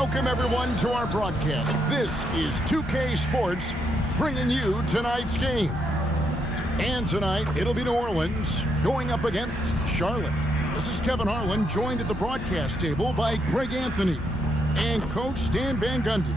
Welcome, everyone, to our broadcast. This is 2K Sports bringing you tonight's game. And tonight, it'll be New Orleans going up against Charlotte. This is Kevin Harlan, joined at the broadcast table by Greg Anthony and Coach Stan Van Gundy.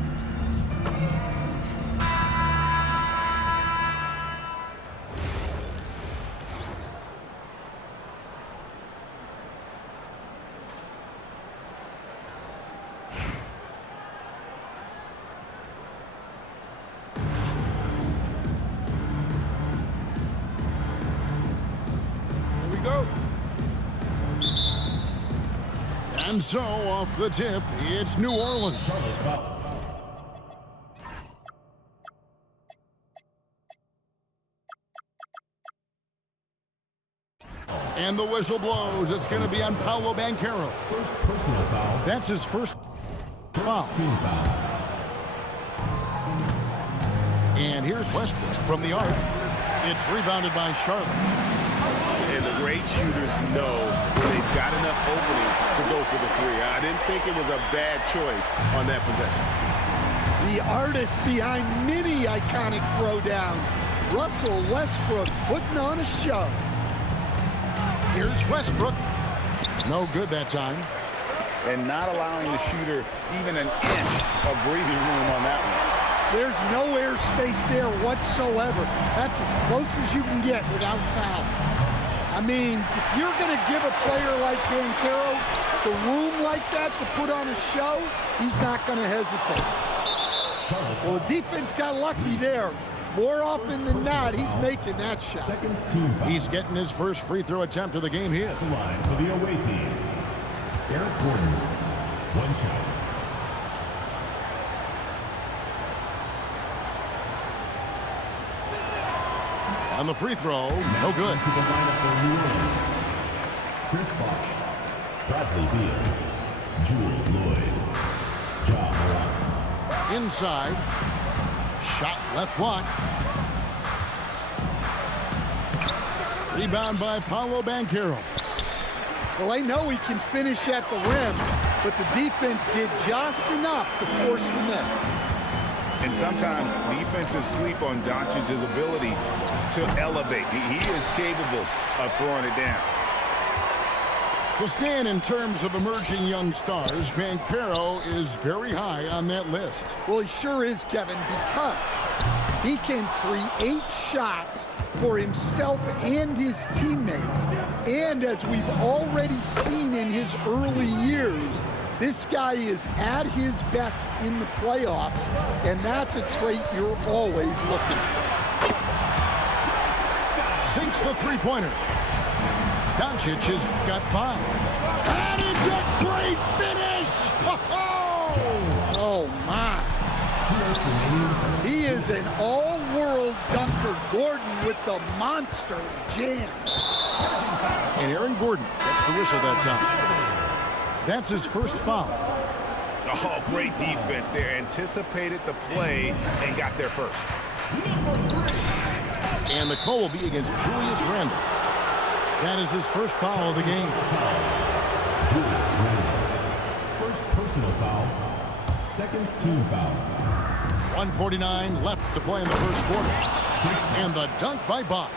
And so, off the tip, it's New Orleans. And the whistle blows. It's going to be on Paolo Banchero. First personal foul. That's his first foul. Team foul. And here's Westbrook from the arc. It's rebounded by Charlotte. And the great shooters know when they've got enough opening to go for the three. I didn't think it was a bad choice on that possession. The artist behind many iconic throwdowns, Russell Westbrook, putting on a show. Here's Westbrook. No good that time. And not allowing the shooter even an inch of breathing room on that one. There's no airspace there whatsoever. That's as close as you can get without foul. I mean, if you're going to give a player like Banchero the room like that to put on a show, he's not going to hesitate. Well, the defense got lucky there. More often than not, he's making that shot. He's getting his first free throw attempt of the game here. The line for the away team. Eric Gordon, one shot. On the free throw, no good. To the lineup for New Orleans. Chris Bosh, Bradley Beal, Jules Lloyd, Ja Morant. Inside. Shot left block. Rebound by Paolo Banchero. Well, I know he can finish at the rim, but the defense did just enough to force the miss. And sometimes defenses sleep on Doncic's ability to elevate. He is capable of throwing it down. So, Stan, in terms of emerging young stars, Banchero is very high on that list. Well, he sure is, Kevin, because he can create shots for himself and his teammates. And as we've already seen in his early years, this guy is at his best in the playoffs, and that's a trait you're always looking for. Sinks the three-pointer. Doncic has got 5. And it's a great finish! Oh, my. He is an all-world dunker. Gordon with the monster jam. And Aaron Gordon gets the whistle that time. That's his first foul. Oh, great defense there. Anticipated the play and got there first. And the call will be against Julius Randle. That is his first foul of the game. First personal foul. Second team foul. 1:49 left to play in the first quarter. And the dunk by Bosh.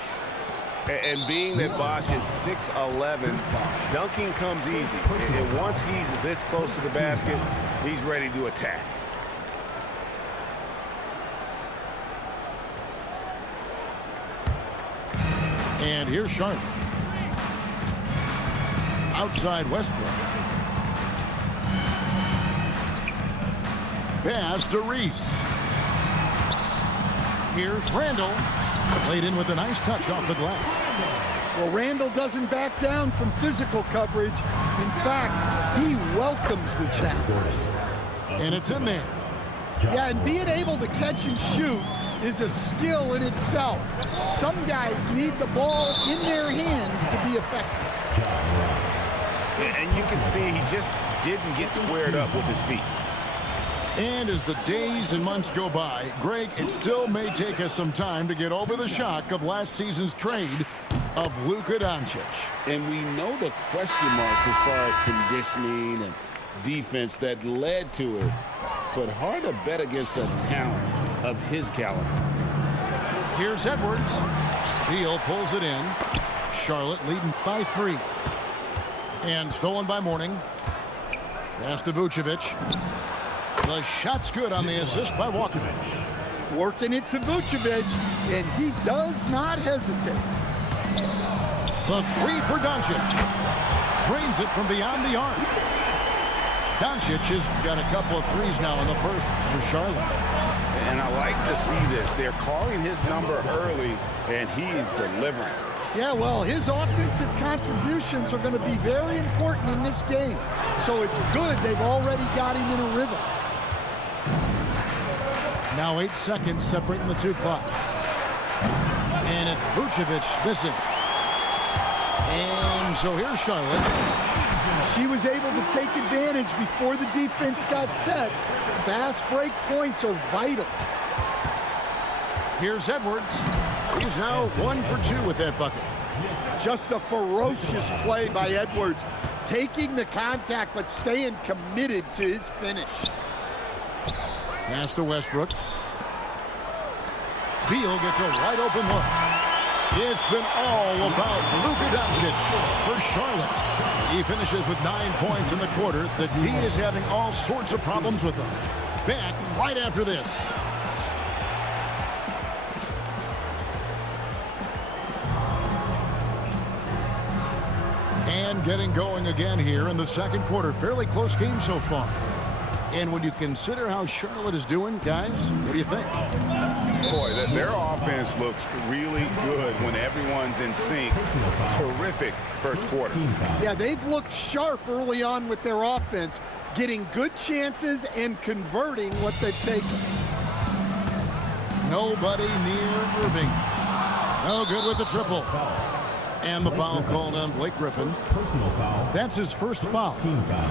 And being that Bosh is 6'11", dunking comes easy. And once he's this close to the basket, he's ready to attack. And here's Charlotte. Outside Westbrook. Pass to Reese. Here's Randle. Played in with a nice touch off the glass. Well, Randle doesn't back down from physical coverage. In fact, he welcomes the challenge. And it's in there. Yeah, and being able to catch and shoot is a skill in itself. Some guys need the ball in their hands to be effective. And you can see he just didn't get squared up with his feet. And as the days and months go by, Greg, it still may take us some time to get over the shock of last season's trade of Luka Doncic. And we know the question marks as far as conditioning and defense that led to it. But hard to bet against a talent of his caliber. Here's Edwards. Beal pulls it in. Charlotte leading by 3. And stolen by Mourning. Pass to Vucevic. The shot's good on the assist by Walker. Working it to Vucevic, and he does not hesitate. The 3 for Doncic. Drains it from beyond the arc. Doncic has got a couple of threes now in the first for Charlotte. And I like to see this. They're calling his number early, and he's delivering. Yeah, well, his offensive contributions are going to be very important in this game. So it's good they've already got him in a rhythm. Now 8 seconds separating the 2 clocks. And it's Vucevic missing. And so here's Charlotte. She was able to take advantage before the defense got set. Fast break points are vital. Here's Edwards. He's now 1 for 2 with that bucket. Just a ferocious play by Edwards. Taking the contact, but staying committed to his finish. Pass to Westbrook. Beal gets a wide open look. It's been all about Luka Doncic for Charlotte. He finishes with 9 points in the quarter. The D is having all sorts of problems with him. Back right after this. And getting going again here in the second quarter. Fairly close game so far. And when you consider how Charlotte is doing, guys, what do you think? Boy, their offense looks really good when everyone's in sync. Terrific first quarter. Yeah, they've looked sharp early on with their offense, getting good chances and converting what they've taken. Nobody near Irving. No good with the triple. And the foul called on Blake Griffin. Personal foul. That's his first foul. Team foul.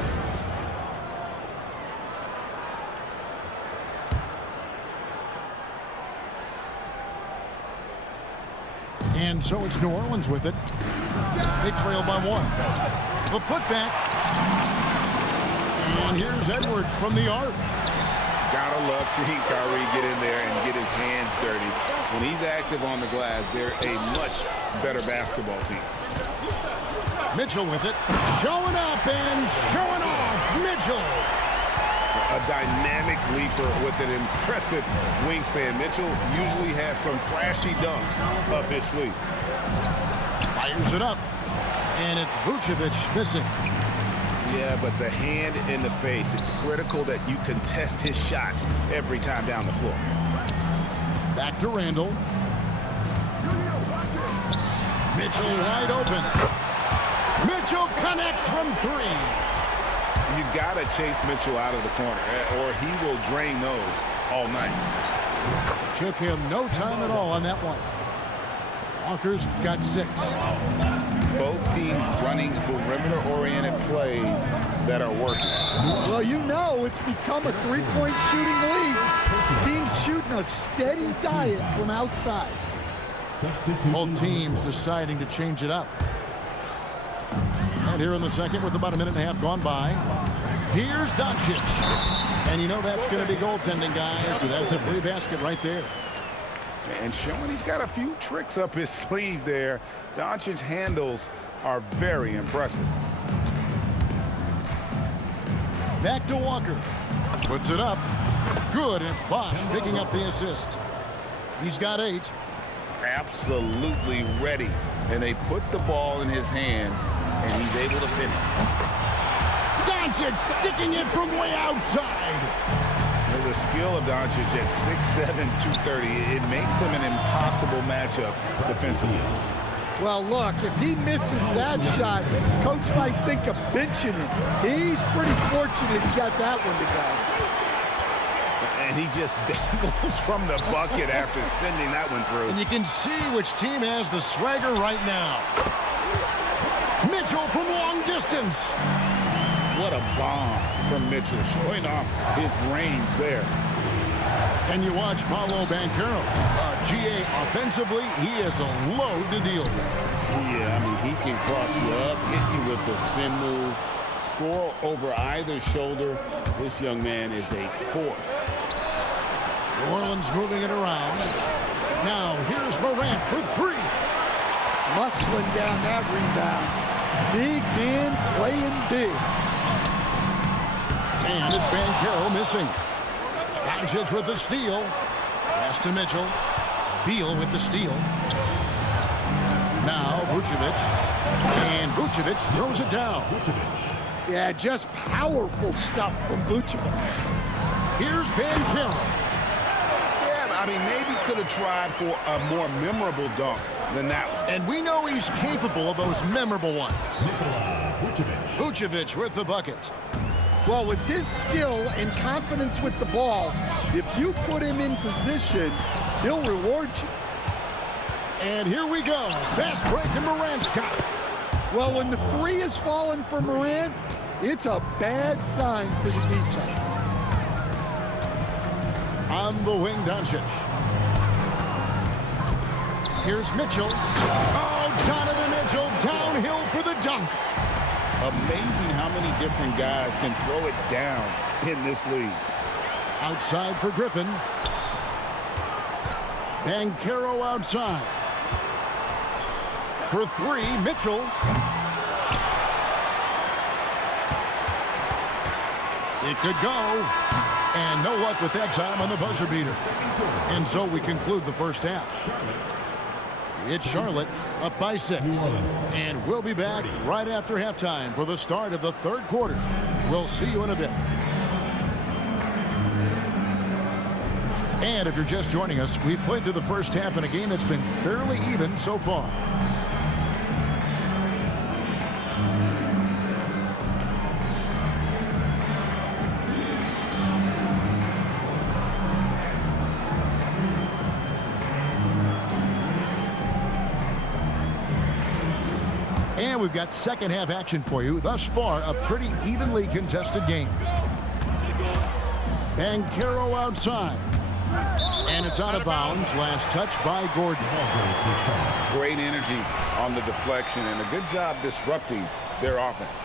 And so it's New Orleans with it. They trail by 1. The putback. And here's Edwards from the arc. Gotta love seeing Kyrie get in there and get his hands dirty. When he's active on the glass, they're a much better basketball team. Mitchell with it. Showing up and showing off. Mitchell. A dynamic leaper with an impressive wingspan. Mitchell usually has some flashy dunks up his sleeve. Fires it up. And it's Vucevic missing. Yeah, but the hand in the face. It's critical that you contest his shots every time down the floor. Back to Randall. Mitchell wide open. Mitchell connects from 3. You got to chase Mitchell out of the corner, or he will drain those all night. Took him no time at all on that one. Walker's got 6. Both teams running perimeter-oriented plays that are working. Well, you know it's become a three-point shooting league. Teams shooting a steady diet from outside. Both teams deciding to change it up. And here in the second with about a minute and a half gone by, here's Doncic. And you know that's going to be goaltending, guys, so that's a free basket right there. And showing he's got a few tricks up his sleeve there. Doncic's handles are very impressive. Back to Walker. Puts it up. Good, and it's Bosh picking up the assist. He's got 8. Absolutely ready. And they put the ball in his hands, and he's able to finish. Doncic sticking it from way outside. The skill of Doncic at 6'7", 230, it makes him an impossible matchup defensively. Well, look, if he misses that shot, coach might think of benching him. He's pretty fortunate he got that one to go. And he just dangles from the bucket after sending that one through. And you can see which team has the swagger right now. Mitchell from long distance. What a bomb from Mitchell, showing off his range there. And you watch Paolo Banchero. GA offensively, he is a load to deal with. Yeah, I mean, he can cross you up, hit you with the spin move. score over either shoulder. This young man is a force. New Orleans moving it around. Now here's Morant for three. Muscling down that rebound. Big man playing big. And it's Banchero missing. Doncic with the steal. Pass to Mitchell. Beal with the steal. Now Vucevic. And Vucevic throws it down. Yeah, just powerful stuff from Vucevic. Here's Banchero. Yeah, I mean, maybe could have tried for a more memorable dunk than that one. And we know he's capable of those memorable ones. Nikola Vucevic. Vucevic with the bucket. Well, with his skill and confidence with the ball, if you put him in position, he'll reward you. And here we go. Fast break, and Morant's got it. Well, when the three is falling for Morant, it's a bad sign for the defense. On the wing, Doncic. Here's Mitchell. Oh, Donovan Mitchell downhill for the dunk. Amazing how many different guys can throw it down in this league. Outside for Griffin. Banchero outside. For three, Mitchell. It could go. And no luck with that time on the buzzer beater. And so we conclude the first half. It's Charlotte up by 6. And we'll be back right after halftime for the start of the third quarter. We'll see you in a bit. And if you're just joining us, we've played through the first half in a game that's been fairly even so far. And we've got second half action for you. Thus far, a pretty evenly contested game. Banchero outside. And it's out of bounds. Last touch by Gordon. Great energy on the deflection and a good job disrupting their offense.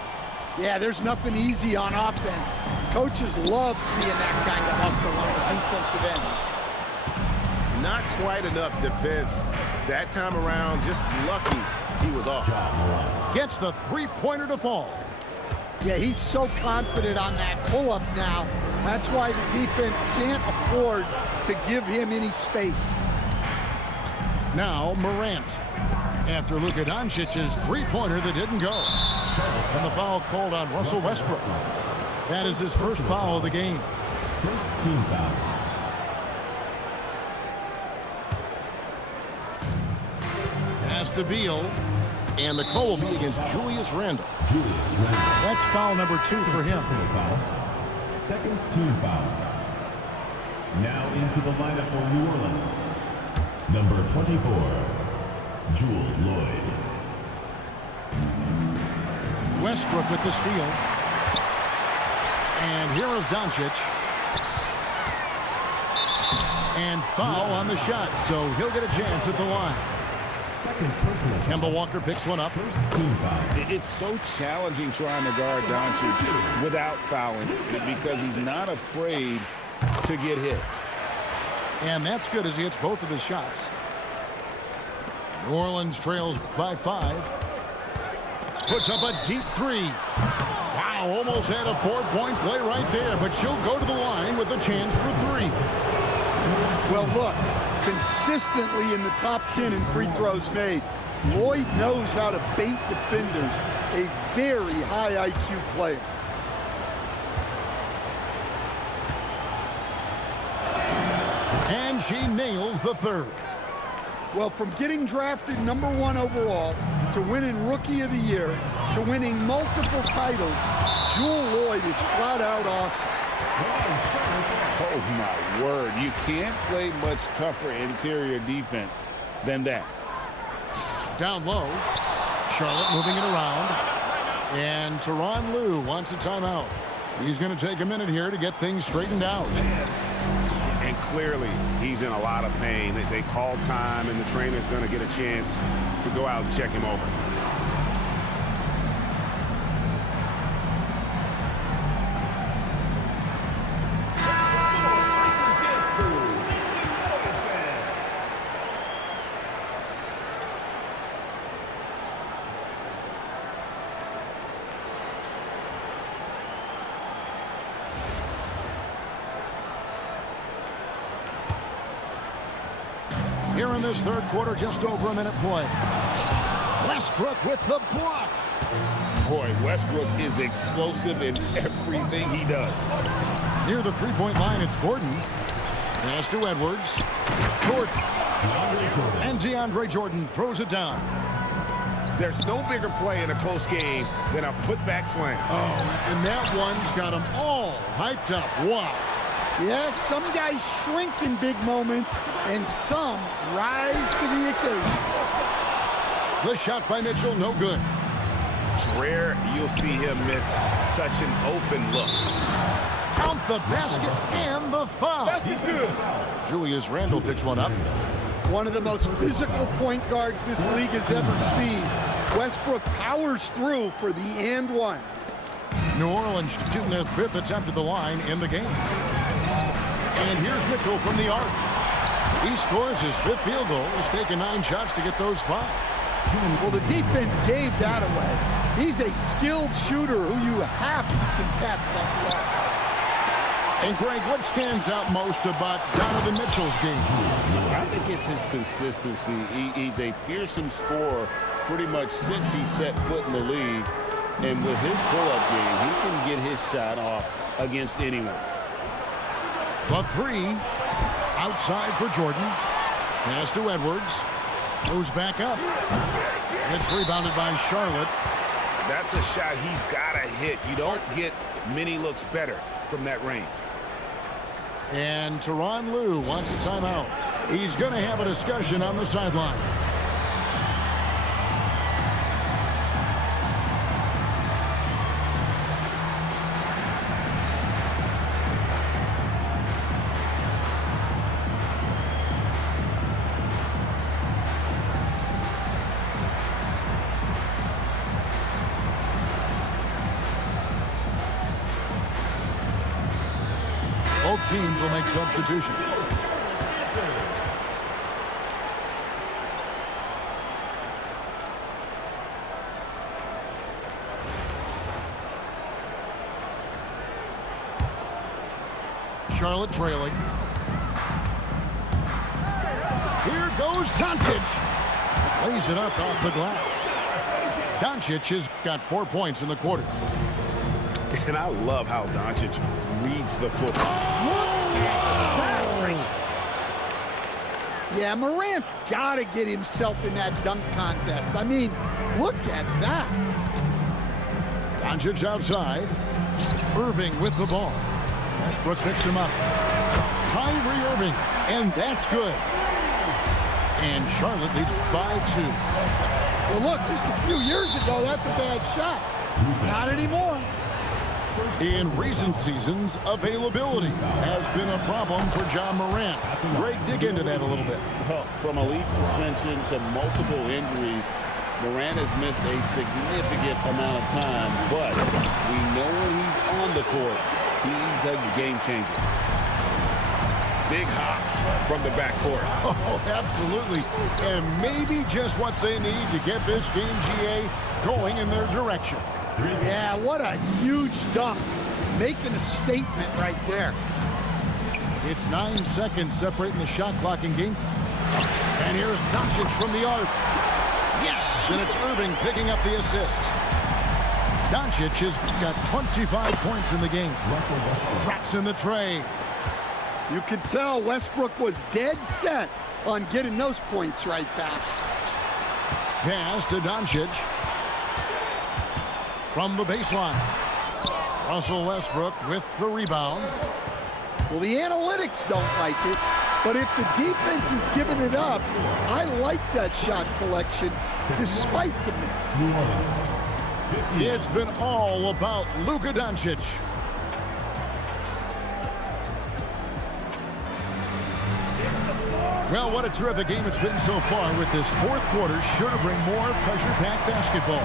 Yeah, there's nothing easy on offense. Coaches love seeing that kind of hustle on the defensive end. Not quite enough defense that time around. Just lucky he was off. Gets the three-pointer to fall. Yeah, he's so confident on that pull-up now. That's why the defense can't afford to give him any space. Now Morant. After Luka Doncic's three-pointer that didn't go. And the foul called on Russell Westbrook. That is his first foul of the game. First team foul. Pass to Beal. And the call will be against Julius Randle. That's foul number 2 for him. Second team foul. Now into the lineup for New Orleans. Number 24, Jules Lloyd. Westbrook with the steal. And here is Doncic. And foul on the shot, so he'll get a chance at the line. Second personal. Kemba Walker picks one up. First team foul. It's so challenging trying to guard Doncic without fouling because he's not afraid to get hit. And that's good as he hits both of his shots. New Orleans trails by 5. Puts up a deep 3. Wow, almost had a 4-point play right there, but she'll go to the line with a chance for 3. Well, look, consistently in the top 10 in free throws made. Lloyd knows how to bait defenders. A very high IQ player. And she nails the third. Well, from getting drafted number 1 overall to winning Rookie of the Year to winning multiple titles, Jewel Lloyd is flat out awesome. Oh, my word. You can't play much tougher interior defense than that. Down low. Charlotte moving it around. And Tyronn Lue wants a timeout. He's going to take a minute here to get things straightened out. And clearly, he's in a lot of pain. They call time, and the trainer's going to get a chance to go out and check him over. Here in this third quarter, just over a minute play. Westbrook with the block. Boy, Westbrook is explosive in everything he does. Near the three-point line, it's Gordon. Pass to Edwards. Gordon. And DeAndre Jordan throws it down. There's no bigger play in a close game than a putback slam. Oh, and that one's got them all hyped up. Wow. Yes, some guys shrink in big moments, and some rise to the occasion. The shot by Mitchell, no good. Rare you'll see him miss such an open look. Count the basket and the foul. Basket good. Julius Randle picks one up. One of the most physical point guards this league has ever seen. Westbrook powers through for the and one. New Orleans shooting their fifth attempt at the line in the game. And here's Mitchell from the arc. He scores his fifth field goal. He's taken 9 shots to get those 5. Well, the defense gave that away. He's a skilled shooter who you have to contest at the arc. And Greg, what stands out most about Donovan Mitchell's game? I think it's his consistency. He's a fearsome scorer pretty much since he set foot in the league. And with his pull-up game, he can get his shot off against anyone. The 3 outside for Jordan. Pass to Edwards. Goes back up. It's rebounded by Charlotte. That's a shot he's got to hit. You don't get many looks better from that range. And Tyronn Lue wants a timeout. He's going to have a discussion on the sideline. Both teams will make substitutions. Charlotte trailing. Here goes Doncic. Lays it up off the glass. Doncic has got 4 points in the quarter. And I love how Doncic reads the football. Yeah, Morant's got to get himself in that dunk contest. I mean, look at that. Doncic outside. Irving with the ball. Westbrook picks him up. Kyrie Irving, and that's good. And Charlotte leads by 2. Well, look, just a few years ago, that's a bad shot. Not anymore. In recent seasons, availability has been a problem for John Morant. Greg, dig into that a little bit. Well, from a league suspension to multiple injuries, Morant has missed a significant amount of time, but we know when he's on the court, he's a game changer. Big hops from the backcourt. Oh, absolutely. And maybe just what they need to get this game, GA, going in their direction. Yeah, what a huge dunk. Making a statement right there. It's 9 seconds separating the shot clock in game. And here's Doncic from the arc. Yes, and it's Irving picking up the assist. Doncic has got 25 points in the game. Drops in the tray. You can tell Westbrook was dead set on getting those points right back. Pass to Doncic. From the baseline. Russell Westbrook with the rebound. Well, the analytics don't like it, but if the defense is giving it up, I like that shot selection despite the miss. It's been all about Luka Doncic. Well, what a terrific game it's been so far, with this fourth quarter sure to bring more pressure-packed basketball.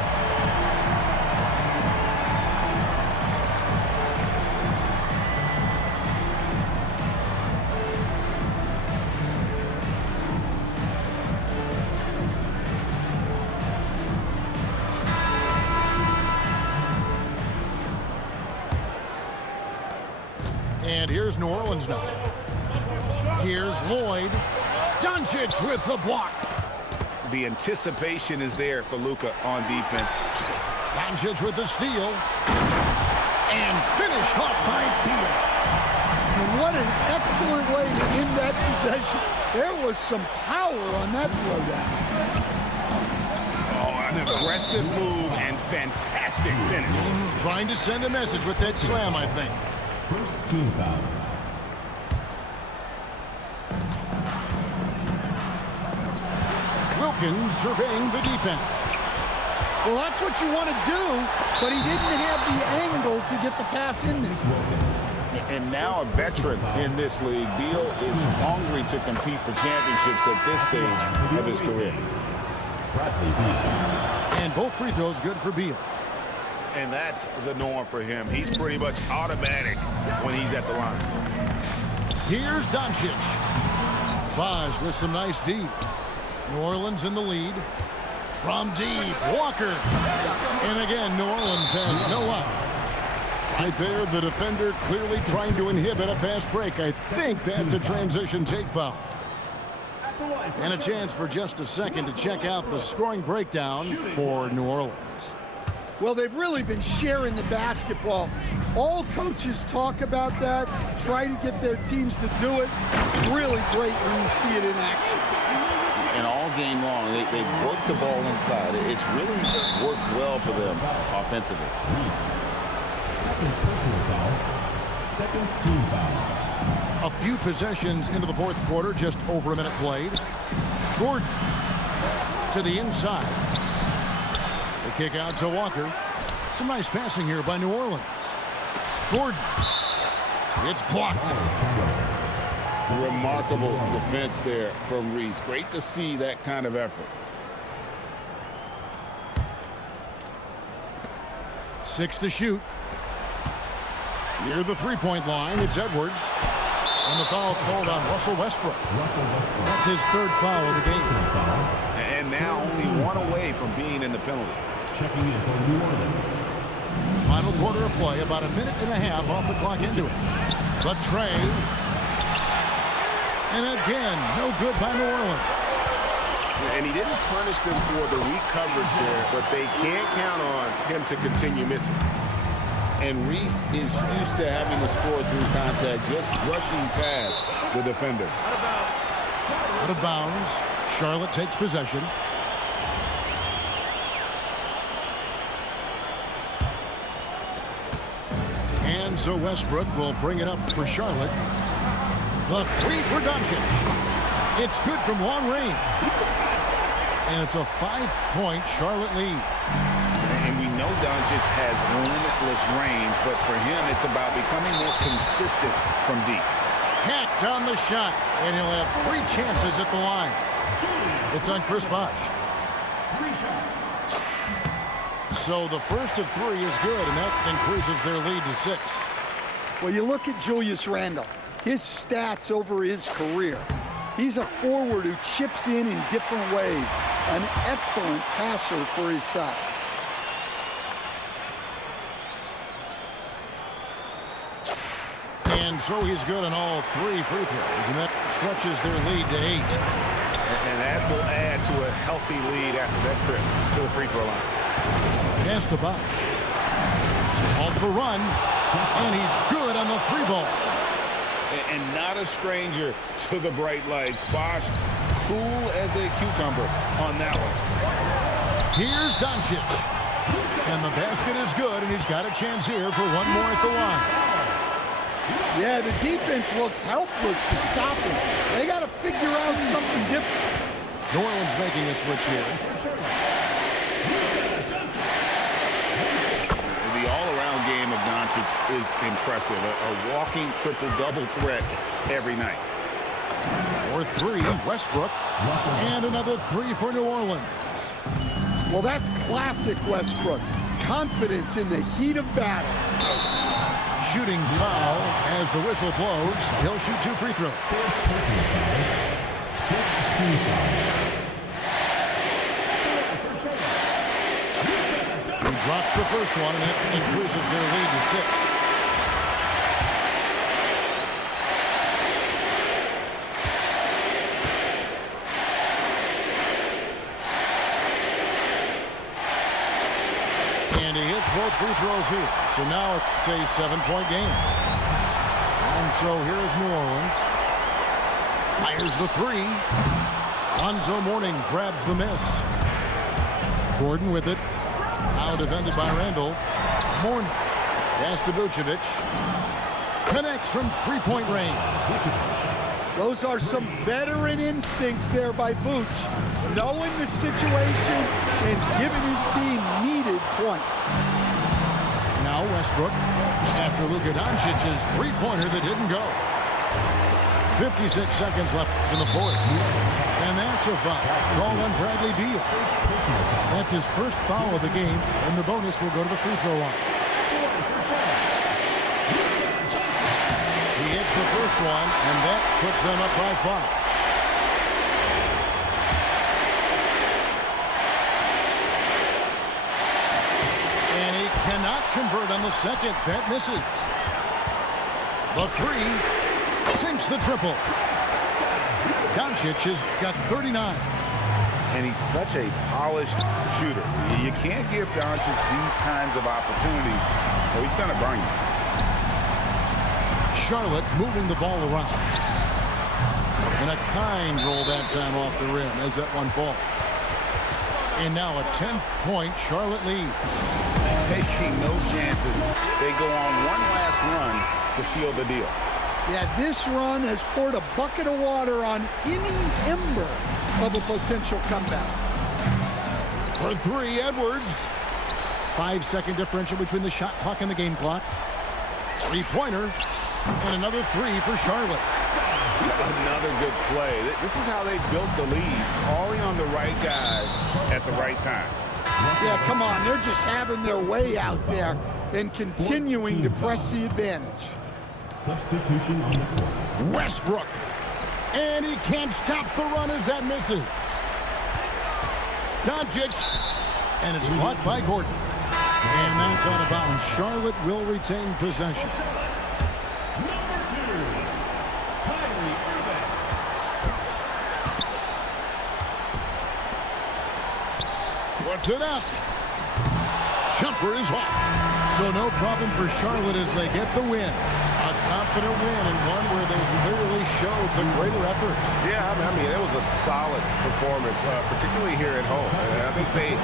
And here's New Orleans now. Here's Lloyd. Doncic with the block. The anticipation is there for Luka on defense. Doncic with the steal. And finished off by Beal. And what an excellent way to end that possession. There was some power on that throwdown. Oh, an aggressive move and fantastic finish. Trying to send a message with that slam, I think. First team foul. Wilkins surveying the defense. Well, that's what you want to do, but he didn't have the angle to get the pass in there. And now a veteran in this league, Beal is hungry to compete for championships at this stage of his career. Bradley Beal. And both free throws good for Beal. And that's the norm for him. He's pretty much automatic when he's at the line. Here's Doncic. Bosh with some nice D. New Orleans in the lead. From deep, Walker. And again, New Orleans has no luck. Right there, the defender clearly trying to inhibit a fast break. I think that's a transition take foul. And a chance for just a second to check out the scoring breakdown for New Orleans. Well, they've really been sharing the basketball. All coaches talk about that, try to get their teams to do it. Really great when you see it in action. And all game long, they work the ball inside. It's really worked well for them offensively. Reese. Second personal foul. Second team foul. A few possessions into the fourth quarter, just over a minute played. Gordon to the inside. The kick out to Walker. Some nice passing here by New Orleans. Gordon. It's blocked. Remarkable defense there from Reese. Great to see that kind of effort. 6 to shoot. Near the three-point line, it's Edwards. And the foul called on Russell Westbrook. That's his third foul of the game. And now only one away from being in the penalty. Checking in for New Orleans. Final quarter of play, about a minute and a half off the clock into it. The tray. And again, no good by New Orleans. And he didn't punish them for the weak coverage there, but they can't count on him to continue missing. And Reese is used to having to score through contact, just brushing past the defender. Out of bounds. Charlotte takes possession. And so Westbrook will bring it up for Charlotte. The three for Doncic. It's good from long range. And it's a 5-point Charlotte lead. And we know Doncic has limitless range, but for him, it's about becoming more consistent from deep. Hacked on the shot, and he'll have 3 chances at the line. It's on Chris Bosh. 3 shots. So the first of 3 is good, and that increases their lead to 6. Well, you look at Julius Randle, his stats over his career. He's a forward who chips in different ways. An excellent passer for his size. And so he's good on all 3 free throws, and that stretches their lead to 8. And that will add to a healthy lead after that trip to the free throw line. Pass to Bosh. Off the run, and he's good on the 3-ball. And not a stranger to the bright lights. Bosh, cool as a cucumber on that one. Here's Doncic. And the basket is good, and he's got a chance here for one more at the line. Yeah, the defense looks helpless to stop him. They got to figure out something different. New Orleans making a switch here. The all-around game of Doncic is impressive. A walking triple-double threat every night. For 3, Westbrook. And another 3 for New Orleans. Well, that's classic Westbrook. Confidence in the heat of battle. Shooting foul as the whistle blows. He'll shoot 2 free throws. He drops the first one, and that increases their lead to 6. both free throws here. So now it's a 7-point game. And so here's New Orleans. Fires the three. Lonzo Mourning grabs the miss. Gordon with it. Now defended by Randall. Mourning. Pass to Vucevic. Connects from three-point range. Those are some veteran instincts there by Vooch, knowing the situation and giving his team needed points. Now Westbrook after Luka Doncic's three-pointer that didn't go. 56 seconds left in the fourth. And that's a foul called on Bradley Beal. That's his first foul of the game, and the bonus will go to the free throw line. He hits the first one, and that puts them up by 5. And he cannot convert on the second. That misses. The three sinks the triple. Doncic has got 39. And he's such a polished shooter. You can't give Doncic these kinds of opportunities, or he's going to burn you. Charlotte moving the ball around. And a kind roll that time off the rim as that one falls. And now a 10-point Charlotte lead. Taking no chances. They go on one last run to seal the deal. Yeah, this run has poured a bucket of water on any ember of a potential comeback. For three, Edwards. 5-second differential between the shot clock and the game clock. Three-pointer. And another three for Charlotte. Another good play. This is how they built the lead, calling on the right guys at the right time. Yeah, come on. They're just having their way out there and continuing to press the advantage. Substitution on the court. Westbrook. And he can't stop the run as that misses. Doncic. And it's blocked by Gordon. And that's out of bounds. Charlotte will retain possession. Puts it up. Jumper is off. So no problem for Charlotte as they get the win. A confident win and one where they clearly showed the greater effort. Yeah, I mean, it was a solid performance, particularly here at home. And I think they...